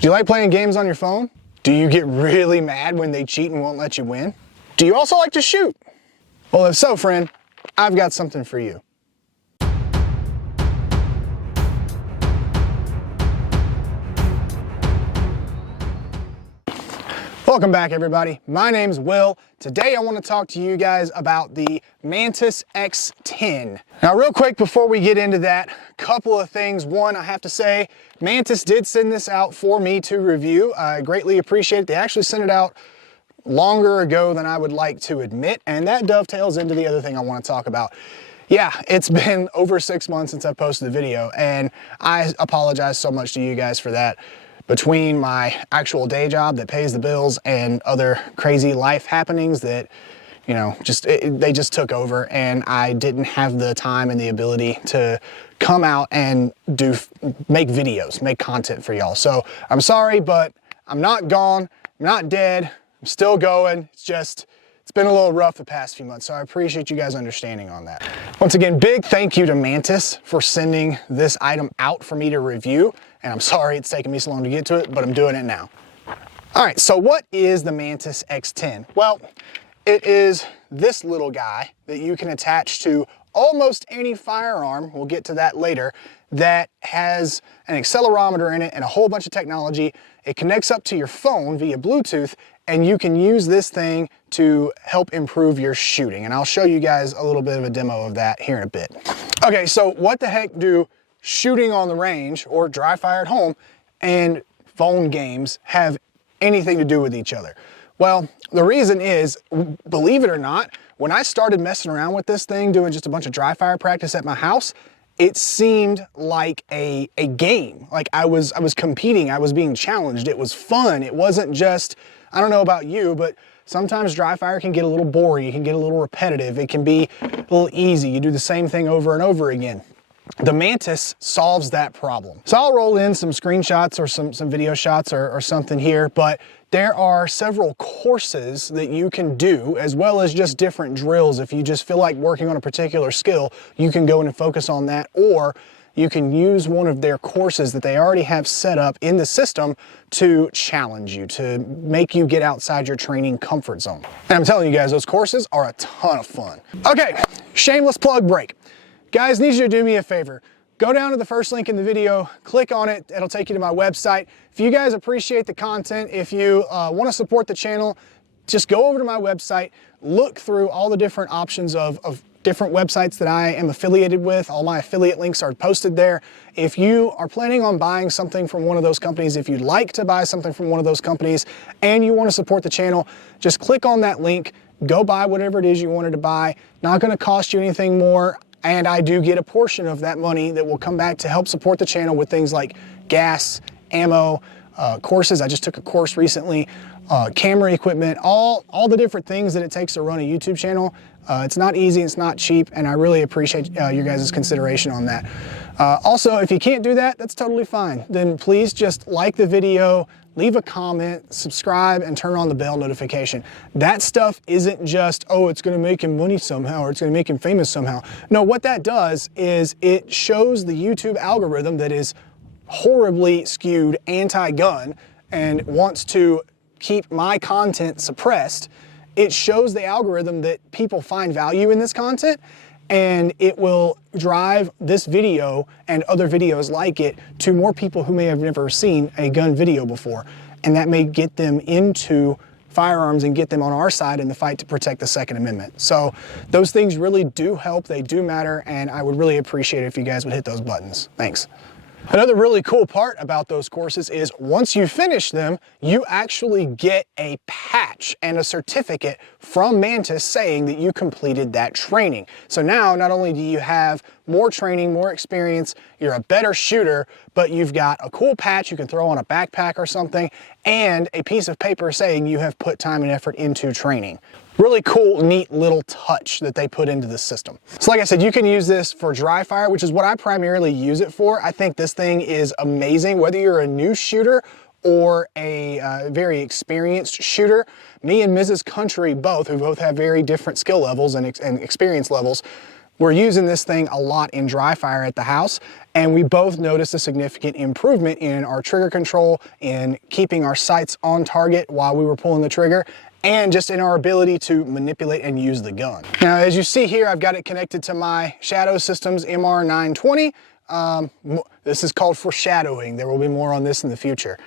Do you like playing games on your phone? Do you get really mad when they cheat and won't let you win? Do you also like to shoot? Well, if so, friend, I've got something for you. Welcome back, everybody. My name's Will. Today I want to talk to you guys about the Mantis X10. Now, real quick before we get into that, couple of things. One, I have to say, Mantis did send this out for me to review. I greatly appreciate it. They actually sent it out longer ago than I would like to admit, and that dovetails into the other thing I want to talk about. Yeah, it's been over 6 months since I posted the video, and I apologize so much to you guys for that. Between my actual day job that pays the bills and other crazy life happenings that, you know, they just took over, and I didn't have the time and the ability to come out and make videos, make content for y'all. So I'm sorry, but I'm not gone, I'm not dead, I'm still going. It's been a little rough the past few months, so I appreciate you guys understanding on that. Once again, big thank you to Mantis for sending this item out for me to review, and I'm sorry it's taken me so long to get to it, but I'm doing it now. All right, so what is the Mantis X10? Well, it is this little guy that you can attach to almost any firearm, we'll get to that later, that has an accelerometer in it and a whole bunch of technology. It connects up to your phone via Bluetooth, and you can use this thing to help improve your shooting. And I'll show you guys a little bit of a demo of that here in a bit. Okay, so what the heck do shooting on the range or dry fire at home and phone games have anything to do with each other? Well, the reason is, believe it or not, when I started messing around with this thing, doing just a bunch of dry fire practice at my house, it seemed like a game. Like I was competing, I was being challenged. It was fun. It wasn't just, I don't know about you, but sometimes dry fire can get a little boring. It can get a little repetitive. It can be a little easy. You do the same thing over and over again. The Mantis solves that problem. So I'll roll in some screenshots or some video shots or something here, but there are several courses that you can do, as well as just different drills. If you just feel like working on a particular skill, you can go in and focus on that, or you can use one of their courses that they already have set up in the system to challenge you, to make you get outside your training comfort zone. And I'm telling you guys, those courses are a ton of fun. Okay, shameless plug break. Guys, need you to do me a favor. Go down to the first link in the video, click on it, it'll take you to my website. If you guys appreciate the content, if you want to support the channel, just go over to my website, look through all the different options of different websites that I am affiliated with. All my affiliate links are posted there. If you are planning on buying something from one of those companies, if you'd like to buy something from one of those companies and you want to support the channel, just click on that link, go buy whatever it is you wanted to buy. Not going to cost you anything more. And I do get a portion of that money that will come back to help support the channel with things like gas, ammo, courses. I just took a course recently, camera equipment, all the different things that it takes to run a YouTube channel. It's not easy, it's not cheap, and I really appreciate your guys' consideration on that. Also, if you can't do that, that's totally fine. Then please just like the video, leave a comment, subscribe, and turn on the bell notification. That stuff isn't just, oh, it's gonna make him money somehow, or it's gonna make him famous somehow. No, what that does is it shows the YouTube algorithm that is horribly skewed anti-gun and wants to keep my content suppressed. It shows the algorithm that people find value in this content, and it will drive this video and other videos like it to more people who may have never seen a gun video before. And that may get them into firearms and get them on our side in the fight to protect the Second Amendment. So those things really do help, they do matter, and I would really appreciate it if you guys would hit those buttons. Thanks. Another really cool part about those courses is once you finish them, you actually get a patch and a certificate from Mantis saying that you completed that training. So now not only do you have more training, more experience, you're a better shooter, but you've got a cool patch you can throw on a backpack or something, and a piece of paper saying you have put time and effort into training. Really cool, neat little touch that they put into the system. So like I said, you can use this for dry fire, which is what I primarily use it for. I think this thing is amazing, whether you're a new shooter or a very experienced shooter. Me and Mrs. Country both, who both have very different skill levels and experience levels, we're using this thing a lot in dry fire at the house, and we both noticed a significant improvement in our trigger control, in keeping our sights on target while we were pulling the trigger, and just in our ability to manipulate and use the gun. Now, as you see here, I've got it connected to my Shadow Systems MR920. This is called foreshadowing. There will be more on this in the future.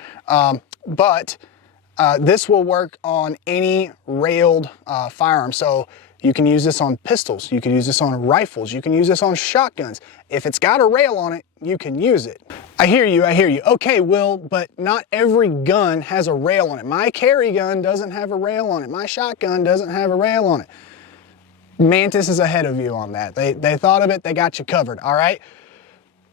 This will work on any railed firearm. So you can use this on pistols, you can use this on rifles, you can use this on shotguns. If it's got a rail on it, you can use it. I hear you. Okay, Will, but not every gun has a rail on it. My carry gun doesn't have a rail on it. My shotgun doesn't have a rail on it. Mantis is ahead of you on that. They thought of it, they got you covered, all right?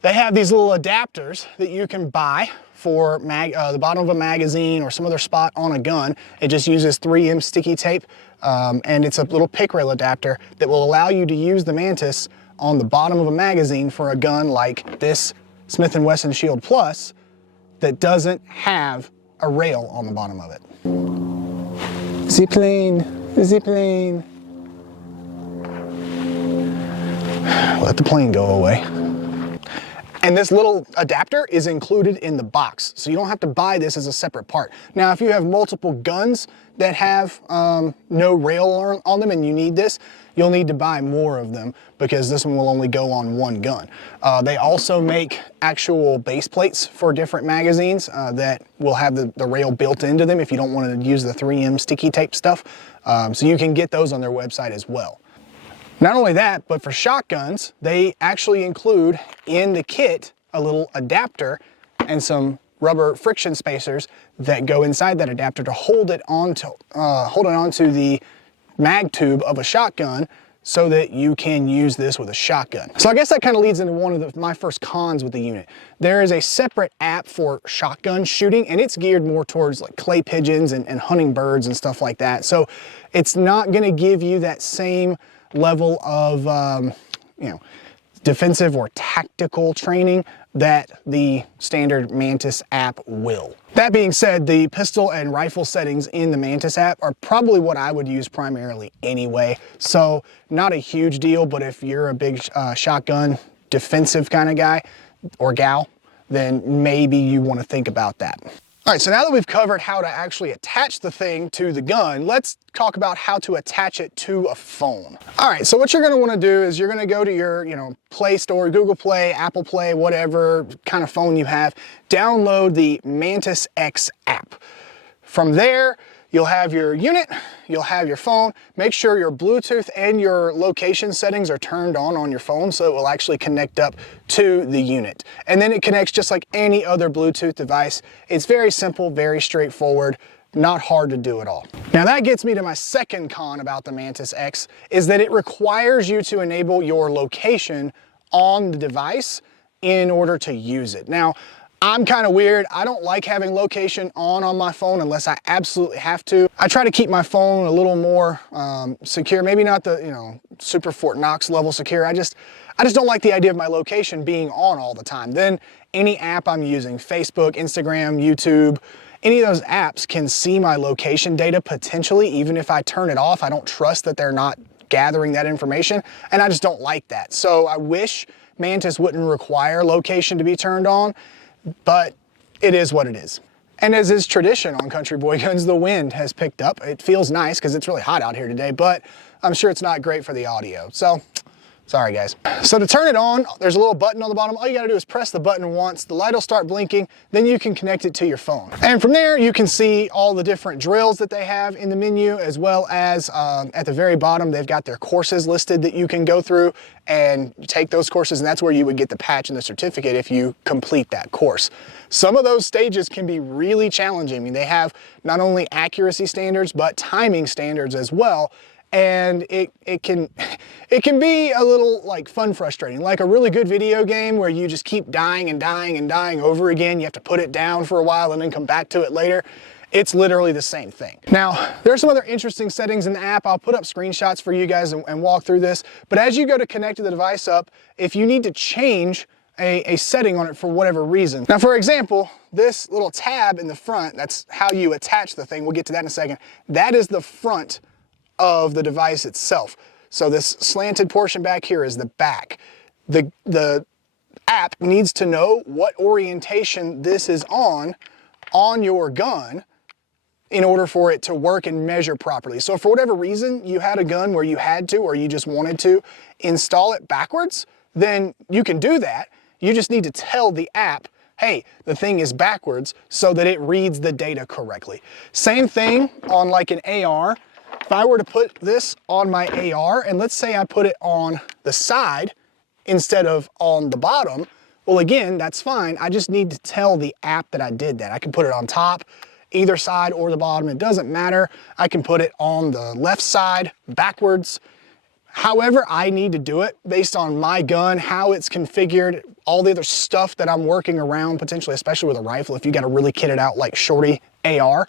They have these little adapters that you can buy for the bottom of a magazine or some other spot on a gun. It just uses 3M sticky tape, and it's a little pick rail adapter that will allow you to use the Mantis on the bottom of a magazine for a gun like this Smith & Wesson Shield Plus that doesn't have a rail on the bottom of it. Zipline, zipline. Let the plane go away. And this little adapter is included in the box, so you don't have to buy this as a separate part. Now, if you have multiple guns that have no rail on them and you need this, you'll need to buy more of them because this one will only go on one gun. They also make actual base plates for different magazines that will have the rail built into them if you don't want to use the 3M sticky tape stuff. So you can get those on their website as well. Not only that, but for shotguns, they actually include in the kit a little adapter and some rubber friction spacers that go inside that adapter to hold it onto the mag tube of a shotgun so that you can use this with a shotgun. So I guess that kind of leads into one of my first cons with the unit. There is a separate app for shotgun shooting, and it's geared more towards like clay pigeons and hunting birds and stuff like that. So it's not gonna give you that same level of defensive or tactical training that the standard Mantis app will. That being said, the pistol and rifle settings in the Mantis app are probably what I would use primarily anyway, so not a huge deal, but if you're a big shotgun defensive kind of guy or gal, then maybe you want to think about that. All right, so now that we've covered how to actually attach the thing to the gun, let's talk about how to attach it to a phone. All right, so what you're gonna wanna do is you're gonna go to your Play Store, Google Play, Apple Play, whatever kind of phone you have, download the Mantis X app. From there, you'll have your unit, you'll have your phone. Make sure your Bluetooth and your location settings are turned on your phone so it will actually connect up to the unit. And then it connects just like any other Bluetooth device. It's very simple, very straightforward, not hard to do at all. Now that gets me to my second con about the Mantis X, is that it requires you to enable your location on the device in order to use it. Now, I'm kind of weird. I don't like having location on my phone unless I absolutely have to. I try to keep my phone a little more secure, maybe not the super Fort Knox level secure. I just don't like the idea of my location being on all the time. Then any app I'm using, Facebook, Instagram, YouTube, any of those apps can see my location data potentially, even if I turn it off. I don't trust that they're not gathering that information, and I just don't like that. So I wish Mantis wouldn't require location to be turned on, but it is what it is. And as is tradition on Country Boy Guns, the wind has picked up. It feels nice because it's really hot out here today, but I'm sure it's not great for the audio. So, sorry guys. So to turn it on, there's a little button on the bottom. All you gotta do is press the button once, the light will start blinking, then you can connect it to your phone. And from there, you can see all the different drills that they have in the menu, as well as at the very bottom, they've got their courses listed that you can go through and take those courses, and that's where you would get the patch and the certificate if you complete that course. Some of those stages can be really challenging. I mean, they have not only accuracy standards, but timing standards as well. And it can be a little like fun frustrating, like a really good video game where you just keep dying and dying and dying over again. You have to put it down for a while and then come back to it later. It's literally the same thing. Now, there are some other interesting settings in the app. I'll put up screenshots for you guys and walk through this. But as you go to connect the device up, if you need to change a setting on it for whatever reason. Now, for example, this little tab in the front, that's how you attach the thing. We'll get to that in a second. That is the front of the device itself. So this slanted portion back here is the back. The app needs to know what orientation this is on your gun in order for it to work and measure properly. So if for whatever reason you had a gun where you had to, or you just wanted to install it backwards, then you can do that. You just need to tell the app, hey, the thing is backwards, so that it reads the data correctly. Same thing on like an AR. If I were to put this on my AR, and let's say I put it on the side instead of on the bottom, well, again, that's fine. I just need to tell the app that I did that. I can put it on top, either side or the bottom, it doesn't matter. I can put it on the left side, backwards. However I need to do it based on my gun, how it's configured, all the other stuff that I'm working around, potentially, especially with a rifle. If you got to really kit it out like Shorty AR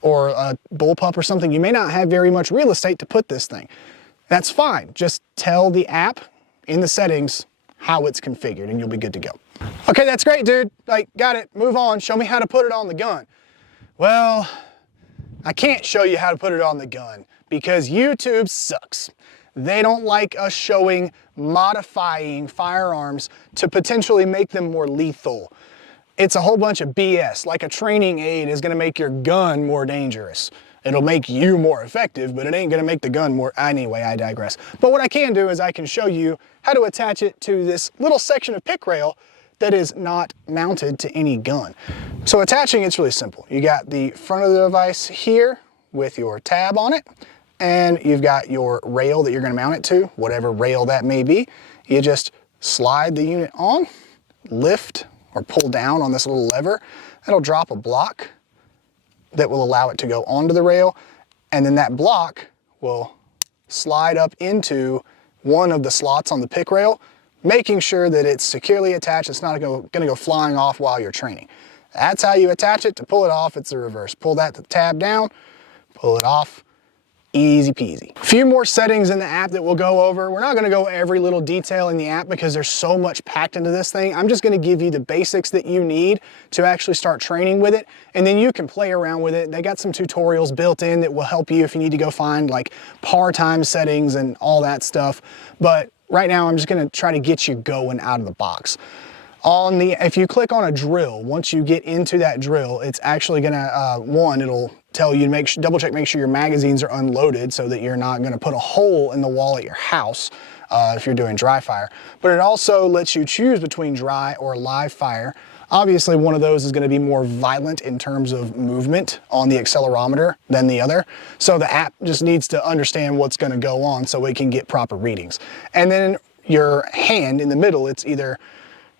or a bullpup or something, you may not have very much real estate to put this thing. That's fine. Just tell the app in the settings how it's configured and you'll be good to go. Okay, that's great, dude. Like, got it, move on. Show me how to put it on the gun. Well, I can't show you how to put it on the gun because YouTube sucks. They don't like us modifying firearms to potentially make them more lethal. It's a whole bunch of BS. Like a training aid is gonna make your gun more dangerous. It'll make you more effective, but it ain't gonna make the gun more, anyway, I digress. But what I can do is I can show you how to attach it to this little section of pick rail that is not mounted to any gun. So attaching, it's really simple. You got the front of the device here with your tab on it, and you've got your rail that you're gonna mount it to, whatever rail that may be. You just slide the unit on, lift or pull down on this little lever. That'll drop a block that will allow it to go onto the rail, and then that block will slide up into one of the slots on the pick rail, making sure that it's securely attached. It's not gonna go flying off while you're training. That's how you attach it. To pull it off, it's the reverse. Pull that tab down, pull it off, easy peasy. A few more settings in the app that we'll go over. We're not gonna go every little detail in the app because there's so much packed into this thing. I'm just gonna give you the basics that you need to actually start training with it, and then you can play around with it. They got some tutorials built in that will help you if you need to go find like par time settings and all that stuff. But right now, I'm just gonna try to get you going out of the box. If you click on a drill, once you get into that drill, it's actually gonna, it'll tell you to double check, make sure your magazines are unloaded so that you're not gonna put a hole in the wall at your house if you're doing dry fire. But it also lets you choose between dry or live fire. Obviously, one of those is gonna be more violent in terms of movement on the accelerometer than the other. So the app just needs to understand what's gonna go on so it can get proper readings. And then your hand in the middle, it's either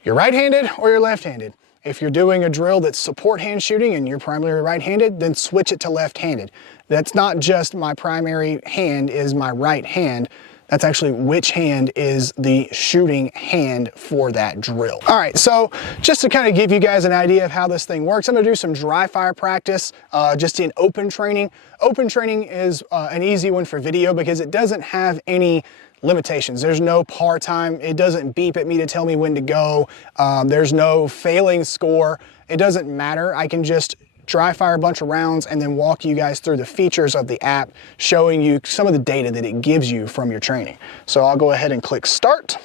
you're right-handed or you're left-handed. If you're doing a drill that's support hand shooting and you're primarily right-handed, then switch it to left-handed. That's not just my primary hand is my right hand. That's actually which hand is the shooting hand for that drill. All right, so just to kind of give you guys an idea of how this thing works, I'm gonna do some dry fire practice just in open training. Open training is an easy one for video because it doesn't have any limitations. There's no par time. It doesn't beep at me to tell me when to go. There's no failing score. It doesn't matter. I can just dry fire a bunch of rounds and then walk you guys through the features of the app, showing you some of the data that it gives you from your training. So I'll go ahead and click start.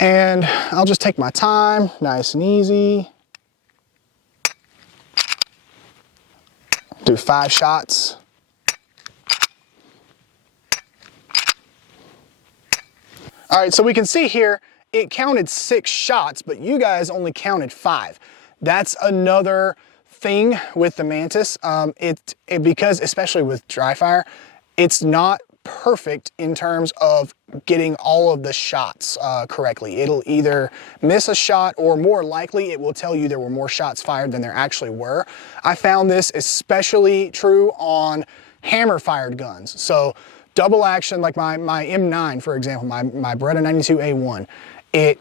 And I'll just take my time, nice and easy. Do 5 shots. All right, so we can see here, it counted 6 shots, but you guys only counted 5. That's another thing with the Mantis. Because, especially with dry fire, it's not perfect in terms of getting all of the shots correctly. It'll either miss a shot or more likely it will tell you there were more shots fired than there actually were. I found this especially true on hammer fired guns. So double action, like my M9, for example, my Beretta 92A1, it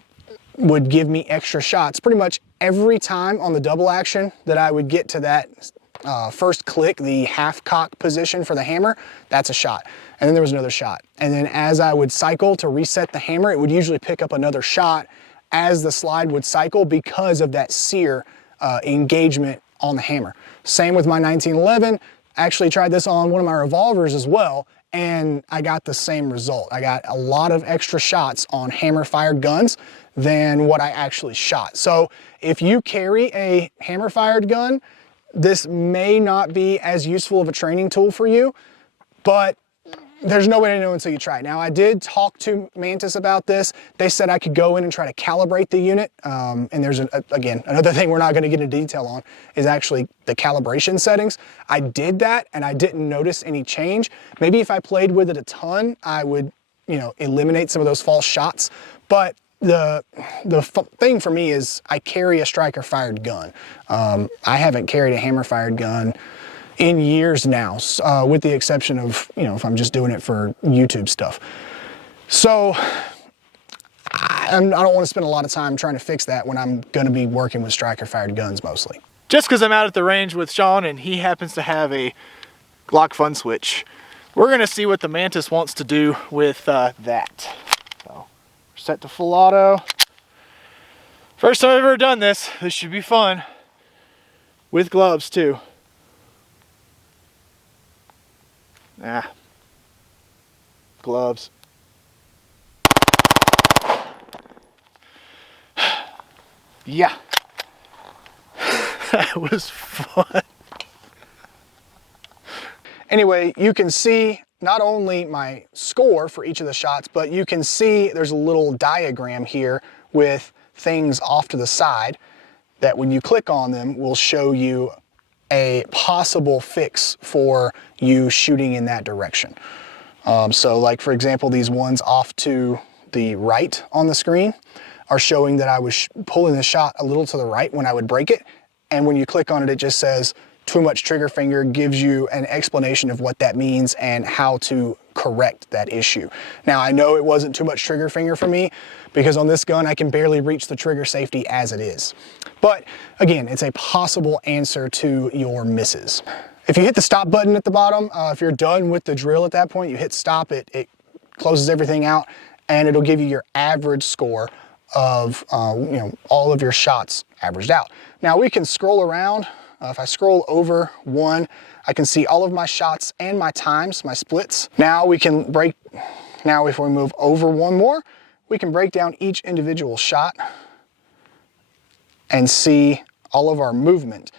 would give me extra shots pretty much every time on the double action that I would get to that first click, the half cock position for the hammer, that's a shot. And then there was another shot. And then as I would cycle to reset the hammer, it would usually pick up another shot as the slide would cycle because of that sear engagement on the hammer. Same with my 1911. Actually tried this on one of my revolvers as well, and I got the same result. I got a lot of extra shots on hammer fired guns than what I actually shot. So if you carry a hammer fired gun, this may not be as useful of a training tool for you, but there's no way to know until you try it. Now, I did talk to Mantis about this. They said I could go in and try to calibrate the unit. And there's, again, another thing we're not going to get into detail on is actually the calibration settings. I did that and I didn't notice any change. Maybe if I played with it a ton, I would, you know, eliminate some of those false shots. But the thing for me is I carry a striker fired gun. I haven't carried a hammer fired gun in years now, with the exception of, you know, if I'm just doing it for YouTube stuff. So I don't want to spend a lot of time trying to fix that when I'm going to be working with striker fired guns mostly. Just because I'm out at the range with Sean and he happens to have a Glock Fun Switch, we're going to see what the Mantis wants to do with that. So we're set to full auto. First time I've ever done this. This should be fun. With gloves too. Gloves. Yeah. That was fun. Anyway, you can see not only my score for each of the shots, but you can see there's a little diagram here with things off to the side that when you click on them will show you a possible fix for you shooting in that direction. So like for example, these ones off to the right on the screen are showing that I was pulling the shot a little to the right when I would break it. And when you click on it, it just says too much trigger finger, gives you an explanation of what that means and how to correct that issue. Now I know it wasn't too much trigger finger for me because on this gun I can barely reach the trigger safety as it is. But again, it's a possible answer to your misses. If you hit the stop button at the bottom, if you're done with the drill at that point, you hit stop, it closes everything out and it'll give you your average score of you know, all of your shots averaged out. Now we can scroll around. If I scroll over one, I can see all of my shots and my times, my splits. Now we can break, now if we move over one more, we can break down each individual shot and see all of our movement.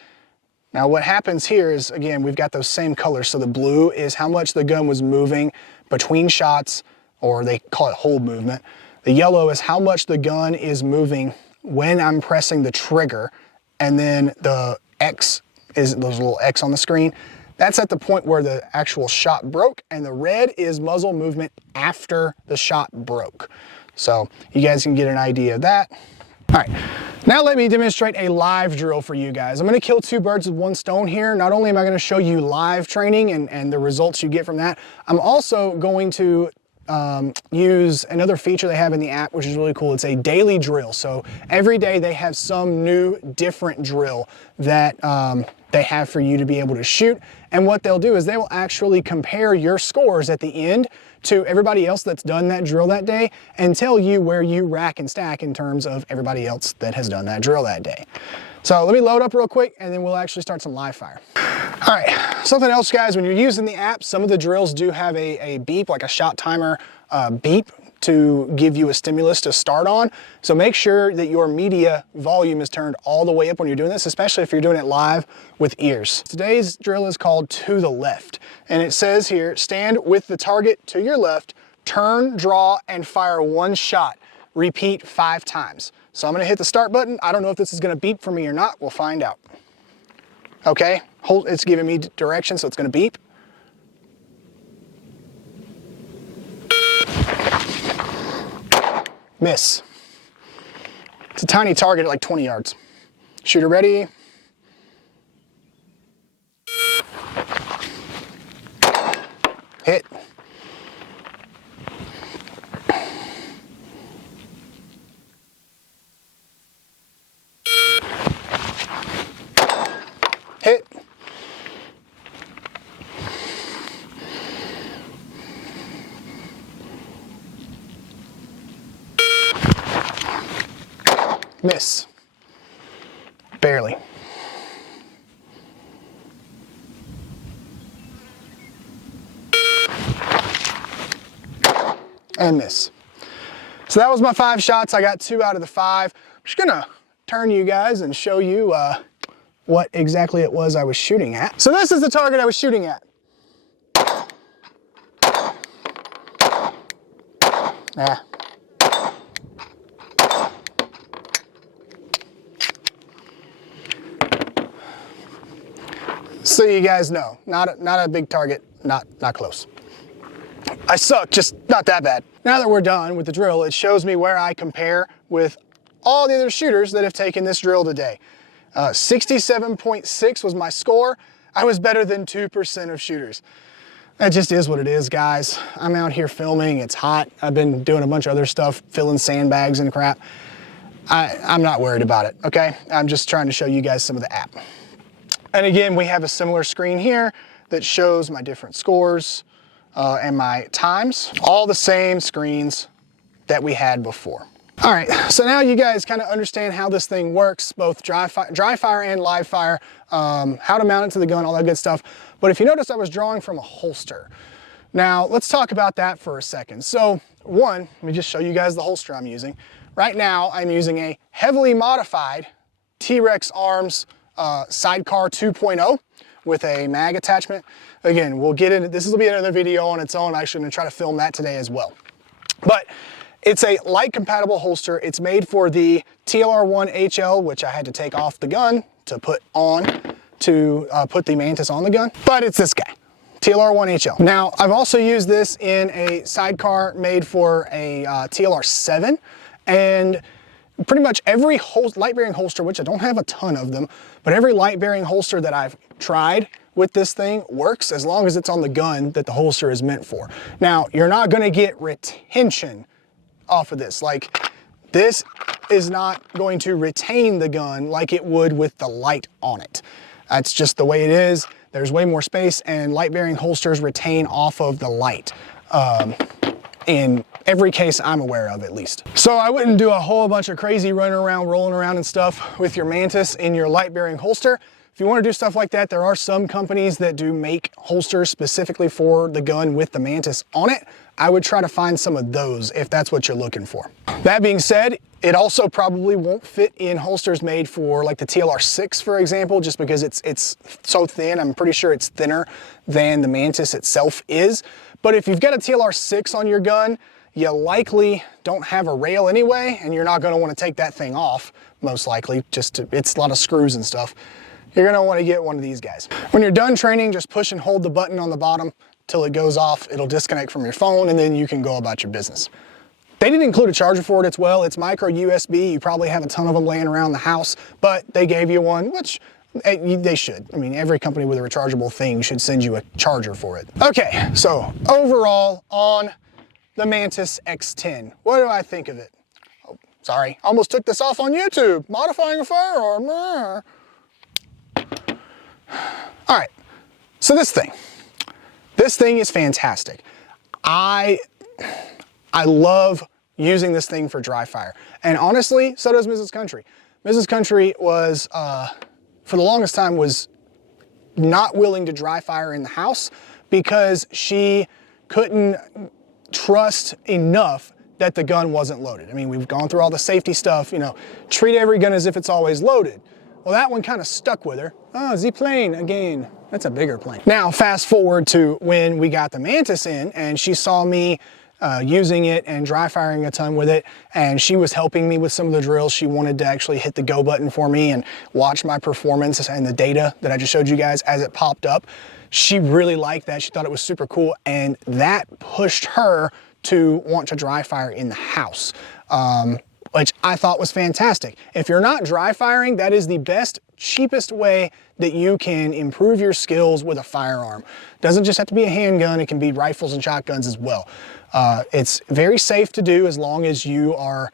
Now what happens here is, again, we've got those same colors. So the blue is how much the gun was moving between shots, or they call it hold movement. The yellow is how much the gun is moving when I'm pressing the trigger. And then the X is those little X on the screen. That's at the point where the actual shot broke, and the red is muzzle movement after the shot broke. So you guys can get an idea of that. All right, now let me demonstrate a live drill for you guys. I'm gonna kill two birds with one stone here. Not only am I gonna show you live training and the results you get from that, I'm also going to use another feature they have in the app, which is really cool. It's a daily drill. So every day they have some new different drill that they have for you to be able to shoot. And what they'll do is they will actually compare your scores at the end to everybody else that's done that drill that day and tell you where you rack and stack in terms of everybody else that has done that drill that day. So let me load up real quick and then we'll actually start some live fire. All right, something else guys, when you're using the app, some of the drills do have a beep, like a shot timer beep to give you a stimulus to start on. So make sure that your media volume is turned all the way up when you're doing this, especially if you're doing it live with ears. Today's drill is called To the Left. And it says here, stand with the target to your left, turn, draw, and fire one shot. Repeat 5 times. So I'm gonna hit the start button. I don't know if this is gonna beep for me or not. We'll find out. Okay, hold, it's giving me direction, so it's gonna beep. Miss. It's a tiny target at like 20 yards. Shooter ready. Hit. Hit. Miss. Barely. and miss. So that was my 5 shots. I got 2 out of the 5. I'm just gonna turn you guys and show you what exactly it was I was shooting at. So this is the target I was shooting at. Yeah. So you guys know, not a big target, not close. I suck, just not that bad. Now that we're done with the drill, it shows me where I compare with all the other shooters that have taken this drill today. 67.6 was my score. I was better than 2% of shooters. That just is what it is, guys. I'm out here filming, it's hot. I've been doing a bunch of other stuff, filling sandbags and crap. I'm not worried about it, okay? I'm just trying to show you guys some of the app. And again, we have a similar screen here that shows my different scores and my times. All the same screens that we had before. All right, so now you guys kind of understand how this thing works, both dry fire and live fire, how to mount it to the gun, all that good stuff. But if you notice, I was drawing from a holster. Now, let's talk about that for a second. So one, let me just show you guys the holster I'm using. Right now, I'm using a heavily modified T-Rex Arms Sidecar 2.0 with a mag attachment. Again, we'll get into this. Will be another video on its own. I'm actually gonna try to film that today as well. But it's a light compatible holster. It's made for the TLR1 HL, which I had to take off the gun to put on to put the Mantis on the gun. But it's this guy, TLR1 HL. Now, I've also used this in a sidecar made for a TLR7, and pretty much every light-bearing holster, which I don't have a ton of them, but every light-bearing holster that I've tried with this thing works as long as it's on the gun that the holster is meant for. Now, you're not gonna get retention off of this. Like, this is not going to retain the gun like it would with the light on it. That's just the way it is. There's way more space, and light-bearing holsters retain off of the light. In every case I'm aware of, at least. So I wouldn't do a whole bunch of crazy running around, rolling around and stuff with your Mantis in your light-bearing holster. If you want to do stuff like that, there are some companies that do make holsters specifically for the gun with the Mantis on it. I would try to find some of those if that's what you're looking for. That being said, it also probably won't fit in holsters made for like the TLR6, for example, just because it's so thin. I'm pretty sure it's thinner than the Mantis itself is. But if you've got a TLR6 on your gun, you likely don't have a rail anyway, and you're not gonna wanna take that thing off, most likely, it's a lot of screws and stuff. You're gonna wanna get one of these guys. When you're done training, just push and hold the button on the bottom till it goes off. It'll disconnect from your phone, and then you can go about your business. They didn't include a charger for it as well. It's micro USB. You probably have a ton of them laying around the house, but they gave you one, which they should. I mean, every company with a rechargeable thing should send you a charger for it. Okay, so overall on the Mantis X10, what do I think of it? Oh, sorry, almost took this off on YouTube. Modifying a firearm. All right, so this thing is fantastic. I love using this thing for dry fire. And honestly, so does Mrs. Country. Mrs. Country was, for the longest time, was not willing to dry fire in the house because she couldn't trust enough that the gun wasn't loaded. I mean, we've gone through all the safety stuff, you know, treat every gun as if it's always loaded. Well, that one kind of stuck with her. Oh, Z-plane again. That's a bigger plane. Now, fast forward to when we got the Mantis in, and she saw me using it and dry firing a ton with it, and she was helping me with some of the drills. She wanted to actually hit the go button for me and watch my performance and the data that I just showed you guys as it popped up. She really liked that. She thought it was super cool, and that pushed her to want to dry fire in the house, which I thought was fantastic. If you're not dry firing, that is the best, cheapest way that you can improve your skills with a firearm. Doesn't just have to be a handgun, it can be rifles and shotguns as well. It's very safe to do as long as you are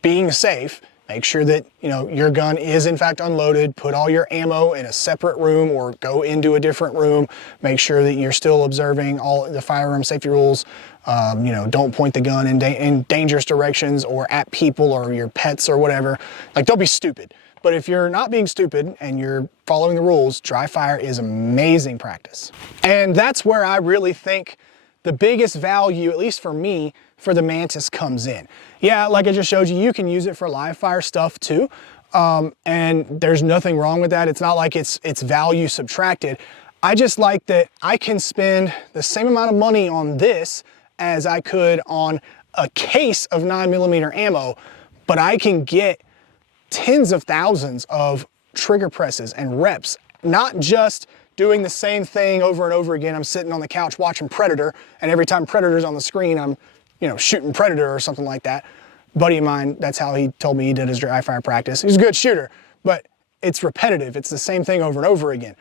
being safe. Make sure that, you know, your gun is in fact unloaded. Put all your ammo in a separate room or go into a different room. Make sure that you're still observing all the firearm safety rules. You know, don't point the gun in dangerous directions or at people or your pets or whatever. Like, don't be stupid. But if you're not being stupid and you're following the rules, dry fire is amazing practice. And that's where I really think the biggest value, at least for me, for the Mantis comes in. Yeah, like I just showed you, you can use it for live fire stuff too. And there's nothing wrong with that. It's not like it's value subtracted. I just like that I can spend the same amount of money on this as I could on a case of 9mm ammo, but I can get tens of thousands of trigger presses and reps, not just doing the same thing over and over again. I'm sitting on the couch watching Predator, and every time Predator's on the screen, I'm, you know, shooting Predator or something like that. A buddy of mine, that's how he told me he did his dry fire practice. He's a good shooter, but it's repetitive. It's the same thing over and over again.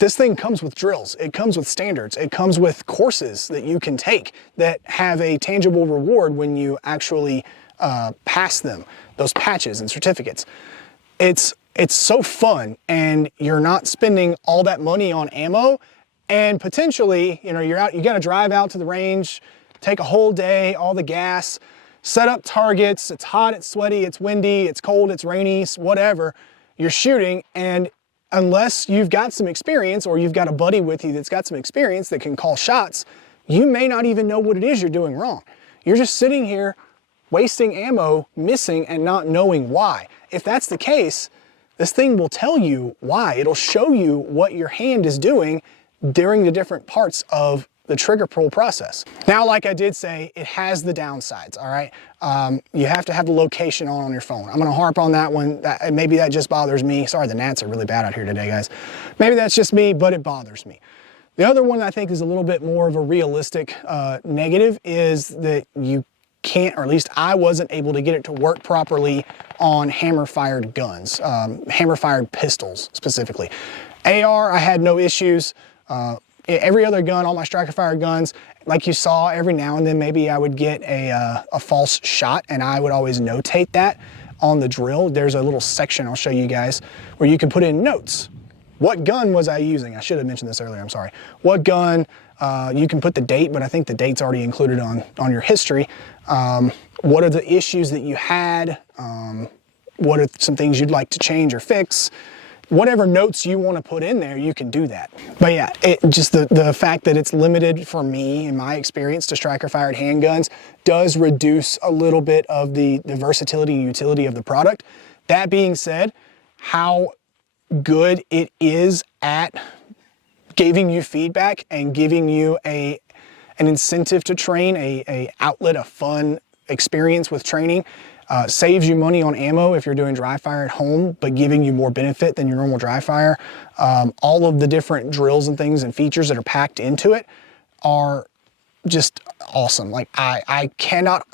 This thing comes with drills. It comes with standards. It comes with courses that you can take that have a tangible reward when you actually pass them, those patches and certificates. It's so fun, and you're not spending all that money on ammo, and potentially, you know, you're out, you got to drive out to the range, take a whole day, all the gas, set up targets. It's hot, it's sweaty, it's windy, it's cold, it's rainy, whatever. You're shooting, and unless you've got some experience, or you've got a buddy with you that's got some experience that can call shots, you may not even know what it is you're doing wrong. You're just sitting here wasting ammo, missing, and not knowing why. If that's the case, this thing will tell you why. It'll show you what your hand is doing during the different parts of the trigger pull process. Now, like I did say, it has the downsides, all right? You have to have the location on your phone. I'm gonna harp on that one. Maybe that just bothers me. Sorry, the gnats are really bad out here today, guys. Maybe that's just me, but it bothers me. The other one I think is a little bit more of a realistic negative is that you can't, or at least I wasn't able to get it to work properly on hammer-fired guns, hammer-fired pistols specifically. AR, I had no issues. Every other gun, all my striker-fired guns, like you saw, every now and then maybe I would get a false shot, and I would always notate that on the drill. There's a little section I'll show you guys where you can put in notes. What gun was I using? I should have mentioned this earlier, I'm sorry. What gun? You can put the date, but I think the date's already included on your history. What are the issues that you had? What are some things you'd like to change or fix? Whatever notes you want to put in there, you can do that. But yeah, just the fact that it's limited for me, in my experience, to striker-fired handguns does reduce a little bit of the versatility and utility of the product. That being said, how good it is at giving you feedback and giving you an incentive to train, a outlet, a fun experience with training, saves you money on ammo if you're doing dry fire at home, but giving you more benefit than your normal dry fire. All of the different drills and things and features that are packed into it are just awesome. Like I cannot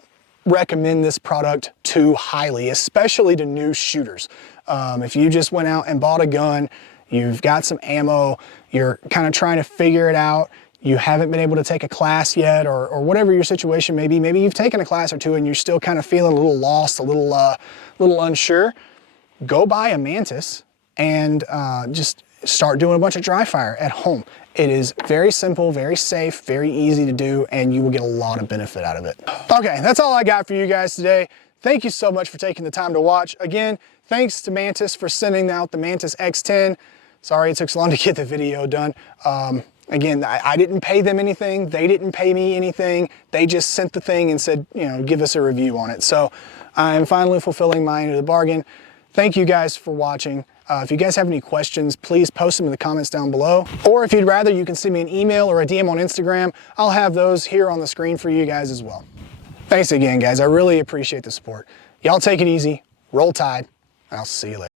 recommend this product too highly, especially to new shooters. If you just went out and bought a gun, you've got some ammo, you're kind of trying to figure it out, you haven't been able to take a class yet, or whatever your situation may be. Maybe you've taken a class or two and you're still kind of feeling a little lost, a little unsure. Go buy a Mantis and just start doing a bunch of dry fire at home. It is very simple, very safe, very easy to do, and you will get a lot of benefit out of it. Okay, that's all I got for you guys today. Thank you so much for taking the time to watch. Again, thanks to Mantis for sending out the Mantis X10. Sorry it took so long to get the video done. Again, I didn't pay them anything. They didn't pay me anything. They just sent the thing and said, you know, give us a review on it. So I'm finally fulfilling my end of the bargain. Thank you guys for watching. If you guys have any questions, please post them in the comments down below. Or if you'd rather, you can send me an email or a DM on Instagram. I'll have those here on the screen for you guys as well. Thanks again, guys. I really appreciate the support. Y'all take it easy, roll tide, and I'll see you later.